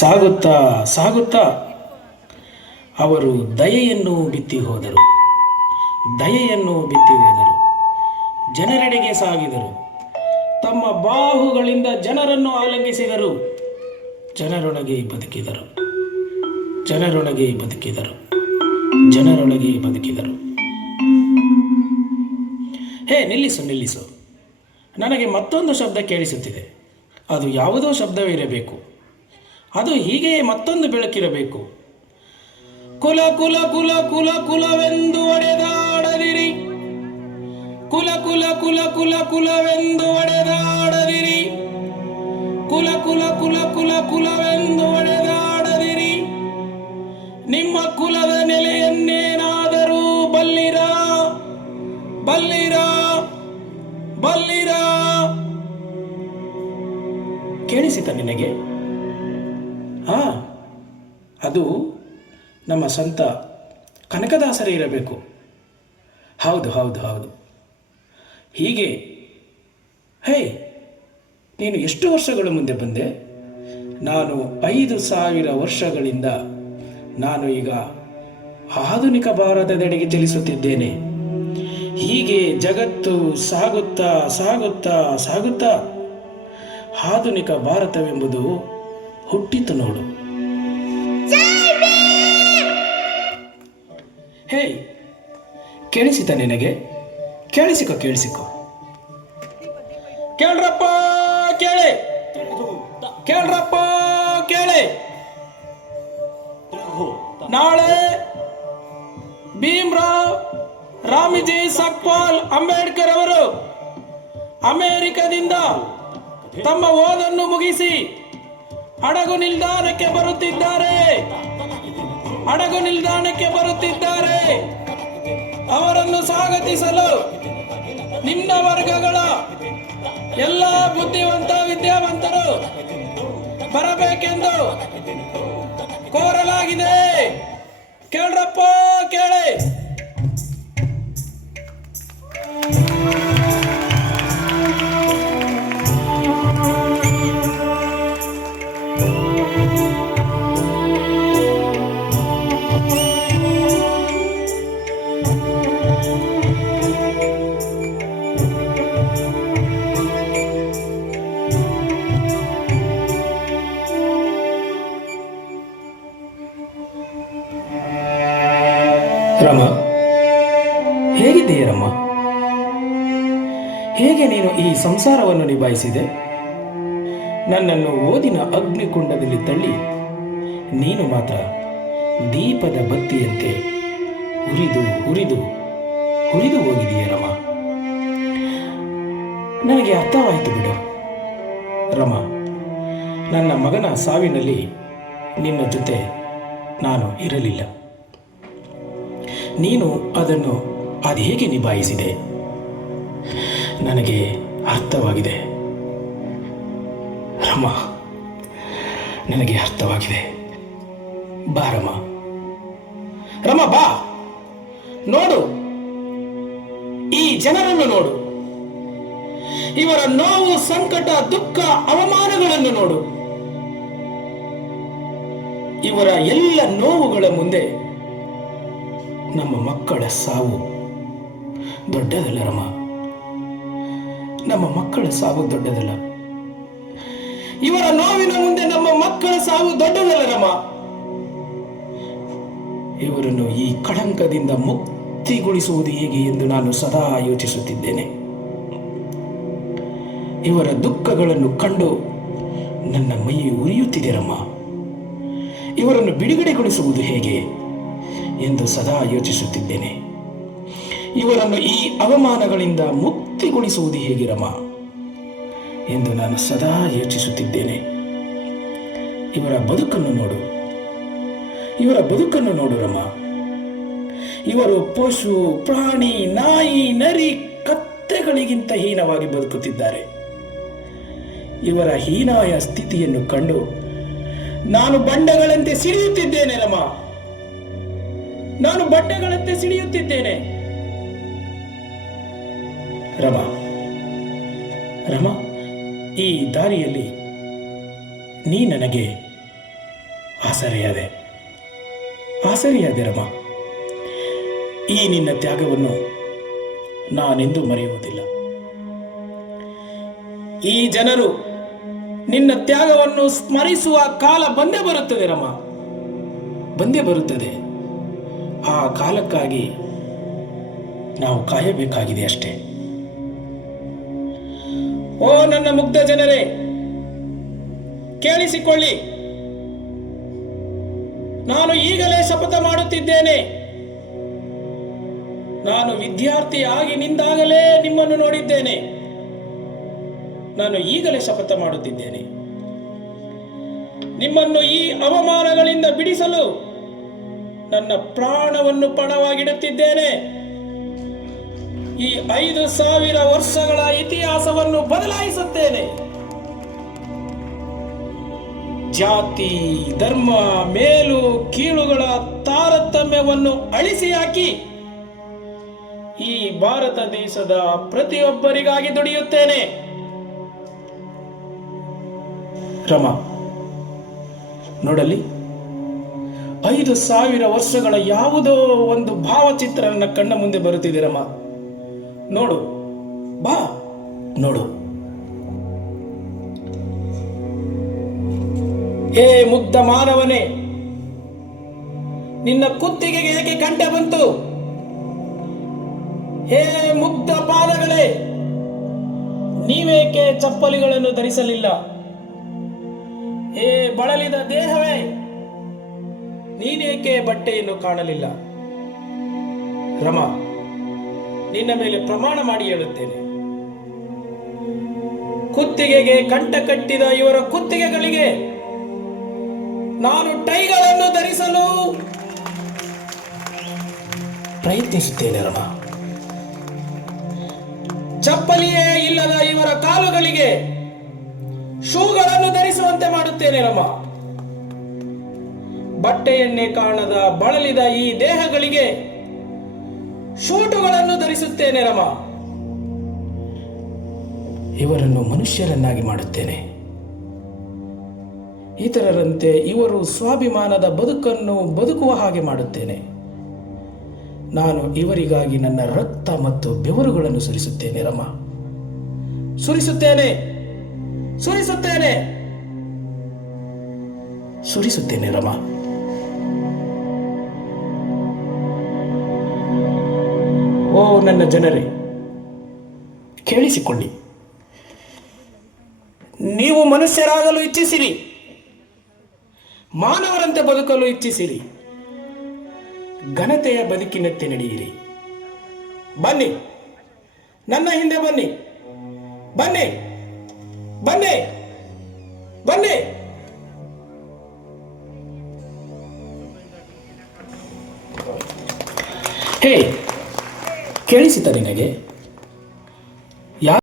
ಸಾಗುತ್ತಾ ಸಾಗುತ್ತಾ ಅವರು ದಯೆಯನ್ನು ಬಿತ್ತಿ ಹೋದರು. ಜನರೆಡೆಗೆ ಸಾಗಿದರು. ತಮ್ಮ ಬಾಹುಗಳಿಂದ ಜನರನ್ನು ಆಲಂಗಿಸಿದರು. ಜನರೊಳಗೆ ಬದುಕಿದರು. ಹೇ, ನಿಲ್ಲಿಸು. ನನಗೆ ಮತ್ತೊಂದು ಶಬ್ದ ಕೇಳಿಸುತ್ತಿದೆ. ಅದು ಯಾವುದೋ ಶಬ್ದವಿರಬೇಕು. ಅದು ಹೀಗೆಯೇ ಮತ್ತೊಂದು ಬೆಳಕಿರಬೇಕು. ಕುಲ ಕುಲ ಕುಲ ಕುಲ ಕುಲವೆಂದು ಒಡೆದಾಡದಿರಿ. ಕುಲ ಕುಲ ಕುಲ ಕುಲ ಕುಲವೆಂದು ಒಡೆದಾಡದಿರಿ. ಕುಲ ಕುಲ ಕುಲ ಕುಲ ಕುಲವೆಂದು ಒಡೆದಾಡದಿರಿ. ನಿಮ್ಮ ಕುಲದ ನೆಲೆಯನ್ನೇನಾದರೂ ಬಲ್ಲಿರಾ. ಕೇಳಿಸಿತ ನಿನಗೆ? ಅದು ನಮ್ಮ ಸ್ವಂತ ಕನಕದಾಸರೇ ಇರಬೇಕು. ಹೌದು. ಹೀಗೆ. ಹೇ, ನೀನು ಎಷ್ಟು ವರ್ಷಗಳ ಮುಂದೆ ಬಂದೆ? ನಾನು 5,000 ವರ್ಷಗಳಿಂದ ನಾನು ಈಗ ಆಧುನಿಕ ಭಾರತದೆಡೆಗೆ ಚಲಿಸುತ್ತಿದ್ದೇನೆ. ಹೀಗೆ ಜಗತ್ತು ಸಾಗುತ್ತಾ ಆಧುನಿಕ ಭಾರತವೆಂಬುದು ಹುಟ್ಟಿತು ನೋಡು. ಹೇ, ಕೇಳಿಸಿತ ನಿನಗೆ? ಕೇಳಿಸಿಕೊ. ಕೇಳ್ರಪ್ಪ ಕೇಳಿ. ನಾಳೆ ಭೀಮ್ರಾವ್ ರಾಮ್ಜಿ ಸಕ್ಪಾಲ್ ಅಂಬೇಡ್ಕರ್ ಅವರು ಅಮೆರಿಕದಿಂದ ತಮ್ಮ ಓದನ್ನು ಮುಗಿಸಿ ಹಡಗು ನಿಲ್ದಾಣಕ್ಕೆ ಬರುತ್ತಿದ್ದಾರೆ. ಅವರನ್ನು ಸ್ವಾಗತಿಸಲು ನಿಮ್ನ ವರ್ಗಗಳ ಎಲ್ಲ ಬುದ್ಧಿವಂತ ವಿದ್ಯಾವಂತರು ಬರಬೇಕೆಂದು ಕೋರಲಾಗಿದೆ. ಕೇಳ್ರಪ್ಪ ಕೇಳಿ. ರಮ, ಹೇಗಿದ್ದೀಯ ರಮ್ಮ? ಹೇಗೆ ನೀನು ಈ ಸಂಸಾರವನ್ನು ನಿಭಾಯಿಸಿದೆ? ನನ್ನನ್ನು ಓದಿನ ಅಗ್ನಿಕುಂಡದಲ್ಲಿ ತಳ್ಳಿ ನೀನು ಮಾತ್ರ ದೀಪದ ಬತ್ತಿಯಂತೆ ಹುರಿದು ಹೋಗಿದೀಯ ರಮ. ನನಗೆ ಅರ್ಥವಾಯಿತು ಬಿಡು ರಮ. ನನ್ನ ಮಗನ ಸಾವಿನಲ್ಲಿ ನಿನ್ನ ಜೊತೆ ನಾನು ಇರಲಿಲ್ಲ. ನೀನು ಅದನ್ನು ಹೇಗೆ ನಿಭಾಯಿಸಿದೆ ನನಗೆ ಅರ್ಥವಾಗಿದೆ ರಮ, ನನಗೆ ಅರ್ಥವಾಗಿದೆ. ಬಾ ರಮ, ಬಾ. ನೋಡು, ಈ ಜನರನ್ನು ನೋಡು. ಇವರ ನೋವು, ಸಂಕಟ, ದುಃಖ, ಅವಮಾನಗಳನ್ನು ನೋಡು. ಇವರ ಎಲ್ಲ ನೋವುಗಳ ಮುಂದೆ ನಮ್ಮ ಮಕ್ಕಳ ಸಾವು ದೊಡ್ಡದಲ್ಲ ರಮ. ನಮ್ಮ ಮಕ್ಕಳ ಸಾವು ದೊಡ್ಡದಲ್ಲ. ಇವರ ನೋವಿನ ಮುಂದೆ ನಮ್ಮ ಮಕ್ಕಳ ಸಾವು ದೊಡ್ಡದಲ್ಲ ರಮ. ಇವರನ್ನು ಈ ಕಳಂಕದಿಂದ ಮುಕ್ತಿಗೊಳಿಸುವುದು ಹೇಗೆ ಎಂದು ನಾನು ಸದಾ ಯೋಚಿಸುತ್ತಿದ್ದೇನೆ. ಇವರ ದುಃಖಗಳನ್ನು ಕಂಡು ನನ್ನ ಮೈ ಉರಿಯುತ್ತಿದೆ ರಮ. ಇವರನ್ನು ಬಿಡುಗಡೆಗೊಳಿಸುವುದು ಹೇಗೆ ಎಂದು ಸದಾ ಯೋಚಿಸುತ್ತಿದ್ದೇನೆ. ಇವರನ್ನು ಈ ಅವಮಾನಗಳಿಂದ ಮುಕ್ತಿಗೊಳಿಸುವುದು ಹೇಗೆ ರಮ ಎಂದು ನಾನು ಸದಾ ಯೋಚಿಸುತ್ತಿದ್ದೇನೆ. ಇವರ ಬದುಕನ್ನು ನೋಡು ರಮ. ಇವರು ಪಶು, ಪ್ರಾಣಿ, ನಾಯಿ, ನರಿ, ಕತ್ತೆಗಳಿಗಿಂತ ಹೀನವಾಗಿ ಬದುಕುತ್ತಿದ್ದಾರೆ. ಇವರ ಹೀನಾಯ ಸ್ಥಿತಿಯನ್ನು ಕಂಡು ನಾನು ಬಂಡೆಗಳಂತೆ ಸಿಡಿಯುತ್ತಿದ್ದೇನೆ ರಮ. ರಮ, ಈ ದಾರಿಯಲ್ಲಿ ನೀ ನನಗೆ ಆಸರೆಯಾದೆ ಆಸರೆಯಾದೆ ರಮ. ಈ ನಿನ್ನ ತ್ಯಾಗವನ್ನು ನಾನೆಂದೂ ಮರೆಯುವುದಿಲ್ಲ. ಈ ಜನರು ನಿನ್ನ ತ್ಯಾಗವನ್ನು ಸ್ಮರಿಸುವ ಕಾಲ ಬಂದೇ ಬರುತ್ತದೆ ರಮ, ಬಂದೇ ಬರುತ್ತದೆ. ಆ ಕಾಲಕ್ಕಾಗಿ ನಾವು ಕಾಯಬೇಕಾಗಿದೆ ಅಷ್ಟೇ. ಓ ನನ್ನ ಮುಗ್ಧ ಜನರೇ, ಕೇಳಿಸಿಕೊಳ್ಳಿ. ನಾನು ಈಗಲೇ ಶಪಥ ಮಾಡುತ್ತಿದ್ದೇನೆ. ನಾನು ವಿದ್ಯಾರ್ಥಿ ಆಗಿನಿಂದಾಗಲೇ ನಿಮ್ಮನ್ನು ನೋಡಿದ್ದೇನೆ. ನಾನು ಈಗಲೇ ಶಪಥ ಮಾಡುತ್ತಿದ್ದೇನೆ. ನಿಮ್ಮನ್ನು ಈ ಅವಮಾನಗಳಿಂದ ಬಿಡಿಸಲು ನನ್ನ ಪ್ರಾಣವನ್ನು ಪಣವಾಗಿಡುತ್ತಿದ್ದೇನೆ. ಈ 5,000 ವರ್ಷಗಳ ಇತಿಹಾಸವನ್ನು ಬದಲಾಯಿಸುತ್ತೇನೆ. ಜಾತಿ, ಧರ್ಮ, ಮೇಲು ಕೀಳುಗಳ ತಾರತಮ್ಯವನ್ನು ಅಳಿಸಿ ಹಾಕಿ ಈ ಭಾರತ ದೇಶದ ಪ್ರತಿಯೊಬ್ಬರಿಗಾಗಿ ದುಡಿಯುತ್ತೇನೆ. ರಮ, ನೋಡಲಿ, 5,000 ವರ್ಷಗಳ ಯಾವುದೋ ಒಂದು ಭಾವಚಿತ್ರ ನನ್ನ ಕಣ್ಣ ಮುಂದೆ ಬರುತ್ತಿದೆ ರಮ. ನೋಡು, ಬಾ ನೋಡು. ಹೇ ಮುಗ್ಧ ಮಾನವನೇ, ನಿನ್ನ ಕುತ್ತಿಗೆಗೆ ಏಕೆ ಕಂಟೆ ಬಂತು? ಹೇ ಮುಗ್ಧ ಪಾದಗಳೇ, ನೀವೇಕೆ ಚಪ್ಪಲಿಗಳನ್ನು ಧರಿಸಲಿಲ್ಲ? ಹೇ ಬಳಲಿದ ದೇಹವೇ, ನೀನೇಕೆ ಬಟ್ಟೆಯನ್ನು ಕಾಣಲಿಲ್ಲ? ರಮ, ನಿನ್ನ ಮೇಲೆ ಪ್ರಮಾಣ ಮಾಡಿ ಹೇಳುತ್ತೇನೆ, ಕುತ್ತಿಗೆಗೆ ಕಂಠ ಕಟ್ಟಿದ ಇವರ ಕುತ್ತಿಗೆಗಳಿಗೆ ನಾನು ಟೈಗಳನ್ನು ಧರಿಸಲು ಪ್ರಯತ್ನಿಸುತ್ತೇನೆ ರಮ. ಚಪ್ಪಲಿಯೇ ಇಲ್ಲದ ಇವರ ಕಾಲುಗಳಿಗೆ ಶೂಗಳನ್ನು ಧರಿಸುವಂತೆ ಮಾಡುತ್ತೇನೆ ರಮ. ಬಟ್ಟೆಯನ್ನೇ ಕಾಣದ ಬಳಲಿದ ಈ ದೇಹಗಳಿಗೆ ಶೂಟುಗಳನ್ನು ಧರಿಸುತ್ತೇನೆ ರಮ. ಇವರನ್ನು ಮನುಷ್ಯರನ್ನಾಗಿ ಮಾಡುತ್ತೇನೆ. ಇತರರಂತೆ ಇವರು ಸ್ವಾಭಿಮಾನದ ಬದುಕನ್ನು ಬದುಕುವ ಹಾಗೆ ಮಾಡುತ್ತೇನೆ. ನಾನು ಇವರಿಗಾಗಿ ನನ್ನ ರಕ್ತ ಮತ್ತು ಬೆವರುಗಳನ್ನು ಸುರಿಸುತ್ತೇನೆ ರಮ. ಸುರಿಸುತ್ತೇನೆ, ಸುರಿಸುತ್ತೇನೆ, ಸುರಿಸುತ್ತೇನೆ ರಮ. ಓ ನನ್ನ ಜನರೇ, ಕೇಳಿಸಿಕೊಳ್ಳಿ. ನೀವು ಮನುಷ್ಯರಾಗಲು ಇಚ್ಛಿಸಿರಿ, ಮಾನವರಂತೆ ಬದುಕಲು ಇಚ್ಛಿಸಿರಿ, ಘನತೆಯ ಬದುಕಿನಂತೆ ನಡೆಯಿರಿ. ಬನ್ನಿ, ನನ್ನ ಹಿಂದೆ ಬನ್ನಿ, ಬನ್ನಿ, ಬನ್ನಿ, ಬನ್ನಿ. ಹೇ, ಕೇಳಿಸಿತ ನಿನಗೆ?